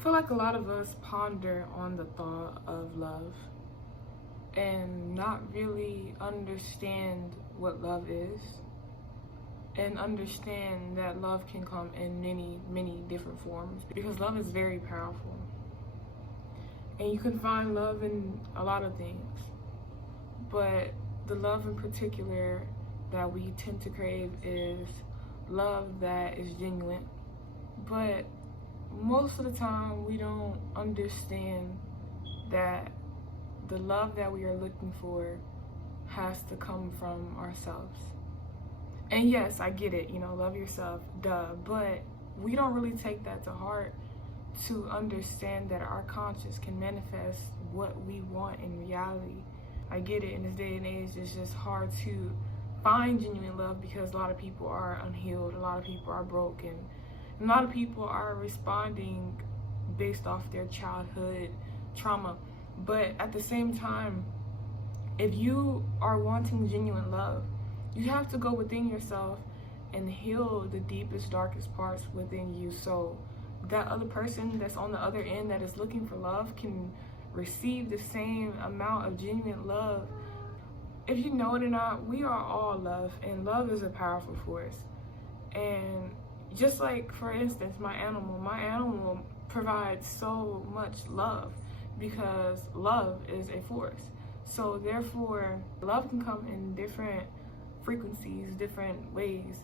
I feel like a lot of us ponder on the thought of love and not really understand what love is, and understand that love can come in many different forms, because love is very powerful. And you can find love in a lot of things, but the love in particular that we tend to crave is love that is genuine. But most of the time we don't understand that the love that we are looking for has to come from ourselves. And yes, I get it, love yourself, duh, but we don't really take that to heart to understand that our conscience can manifest what we want in reality. I get it, in this day and age it's just hard to find genuine love because a lot of people are unhealed, a lot of people are broken, and a lot of people are responding based off their childhood trauma. But at the same time, if you are wanting genuine love, you have to go within yourself and heal the deepest, darkest parts within you, so that other person that's on the other end that is looking for love can receive the same amount of genuine love. If you know it or not, we are all love, and love is a powerful force. And just like, for instance, my animal provides so much love because love is a force. So therefore, love can come in different frequencies, different ways,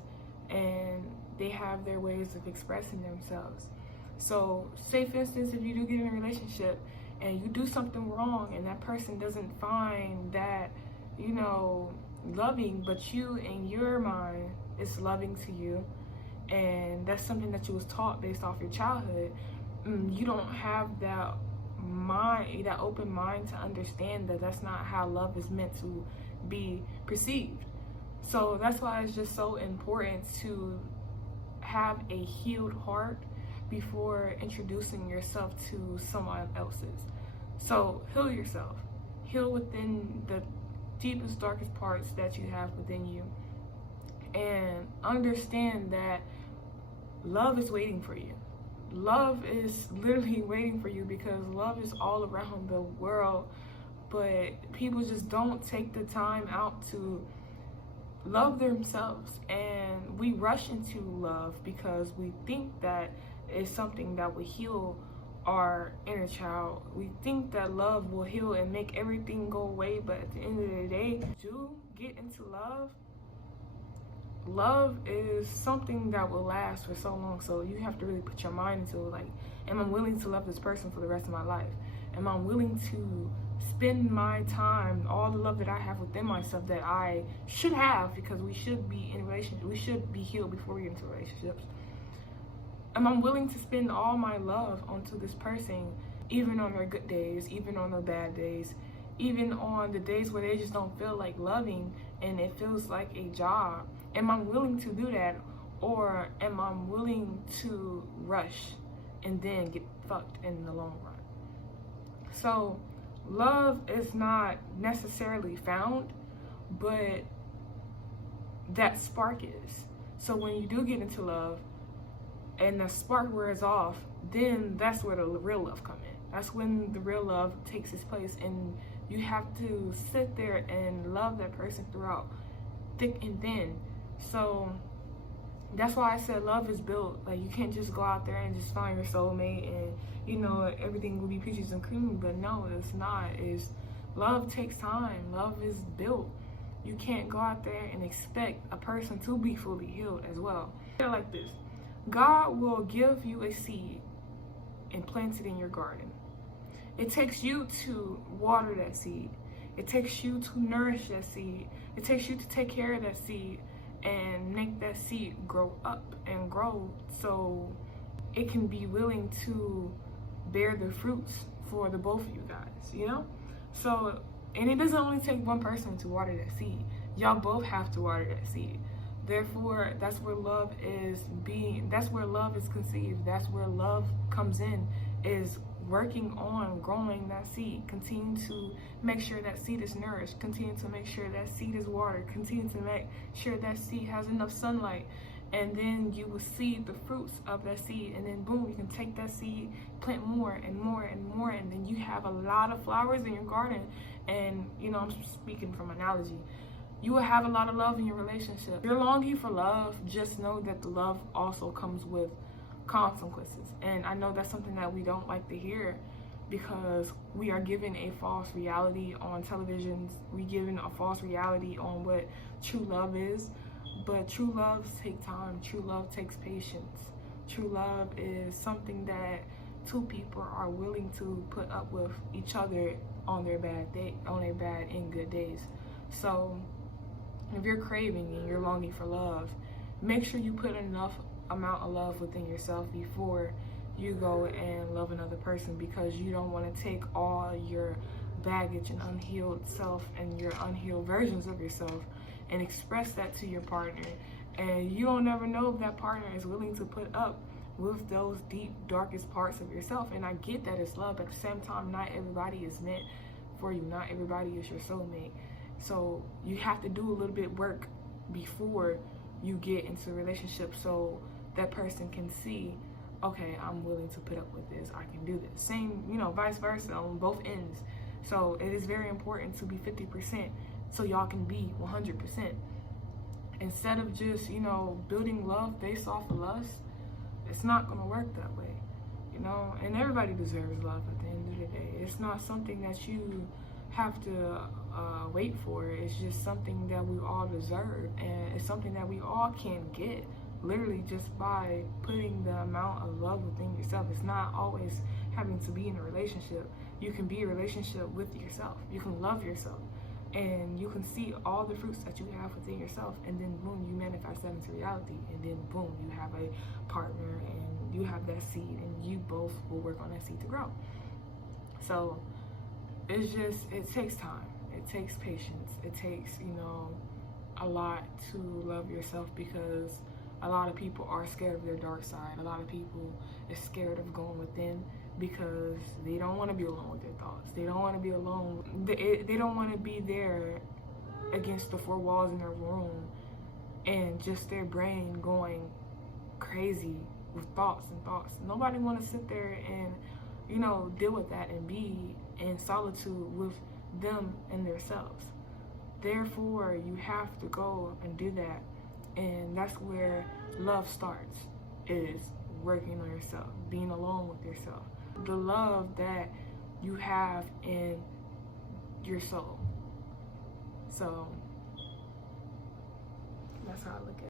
and they have their ways of expressing themselves. So say for instance, if you do get in a relationship and you do something wrong and that person doesn't find that, loving, but you in your mind is loving to you, and that's something that you was taught based off your childhood, you don't have that open mind to understand that that's not how love is meant to be perceived. So that's why it's just so important to have a healed heart before introducing yourself to someone else's. So heal yourself, heal within the deepest, darkest parts that you have within you, and understand that love is waiting for you. Love is literally waiting for you, because love is all around the world, but people just don't take the time out to love themselves. And we rush into love because we think that it's something that will heal our inner child. We think that love will heal and make everything go away, but at the end of the day, to get into love, love is something that will last for so long. So you have to really put your mind into it, like, am I willing to love this person for the rest of my life? Am I willing to spend my time, all the love that I have within myself that I should have, because we should be in relationships, we should be healed before we get into relationships. Am I willing to spend all my love onto this person, even on their good days, even on their bad days, even on the days where they just don't feel like loving and it feels like a job? Am I willing to do that, or am I willing to rush and then get fucked in the long run? So love is not necessarily found, but that spark is. So when you do get into love and the spark wears off, then that's where the real love comes in. That's when the real love takes its place, and you have to sit there and love that person throughout thick and thin. So that's why I said love is built. Like, you can't just go out there and just find your soulmate and everything will be peaches and cream. But no, it's not. Love takes time. Love is built. You can't go out there and expect a person to be fully healed as well. They're like this: God will give you a seed and plant it in your garden. It takes you to water that seed. It takes you to nourish that seed. It takes you to take care of that seed and make that seed grow up and grow so it can be willing to bear the fruits for the both of you guys, So, and it doesn't only take one person to water that seed. Y'all both have to water that seed. Therefore, that's where love is conceived. That's where love comes in, is working on growing that seed. Continue to make sure that seed is nourished. Continue to make sure that seed is watered. Continue to make sure that seed has enough sunlight. and then you will see the fruits of that seed, and then boom, you can take that seed, plant more and more and more, and then you have a lot of flowers in your garden. And you know, I'm speaking from analogy, you will have a lot of love in your relationship. If you're longing for love, just know that the love also comes with consequences. And I know that's something that we don't like to hear, because we are given a false reality on televisions. We given a false reality on what true love is. But true love takes time. True love takes patience. True love is something that two people are willing to put up with each other on their bad and good days. So if you're craving and you're longing for love, make sure you put enough amount of love within yourself before you go and love another person, because you don't want to take all your baggage and unhealed self and your unhealed versions of yourself and express that to your partner. And you don't ever know if that partner is willing to put up with those deep, darkest parts of yourself. And I get that it's love, but at the same time, not everybody is meant for you. Not everybody is your soulmate. So you have to do a little bit work before you get into a relationship, so that person can see, okay, I'm willing to put up with this, I can do this. Same, you know, vice versa on both ends. So it is very important to be 50% so y'all can be 100%. Instead of just, you know, building love based off of lust, it's not gonna work that way, you know. And everybody deserves love at the end of the day. It's not something that you have to wait for. It's just something that we all deserve, and it's something that we all can get literally just by putting the amount of love within yourself. It's not always having to be in a relationship. You can be in a relationship with yourself. You can love yourself, and you can see all the fruits that you have within yourself, and then boom, you manifest that into reality, and then boom, you have a partner and you have that seed, and you both will work on that seed to grow. So it's just, it takes time, it takes patience, it takes, you know, a lot to love yourself, because a lot of people are scared of their dark side. A lot of people are scared of going within because they don't want to be alone with their thoughts. They don't want to be alone. They don't want to be there against the four walls in their room and just their brain going crazy with thoughts and thoughts. Nobody want to sit there and, you know, deal with that and be in solitude with them and themselves. Therefore, you have to go and do that. And that's where love starts, is working on yourself, being alone with yourself. The love that you have in your soul. So that's how I look at it.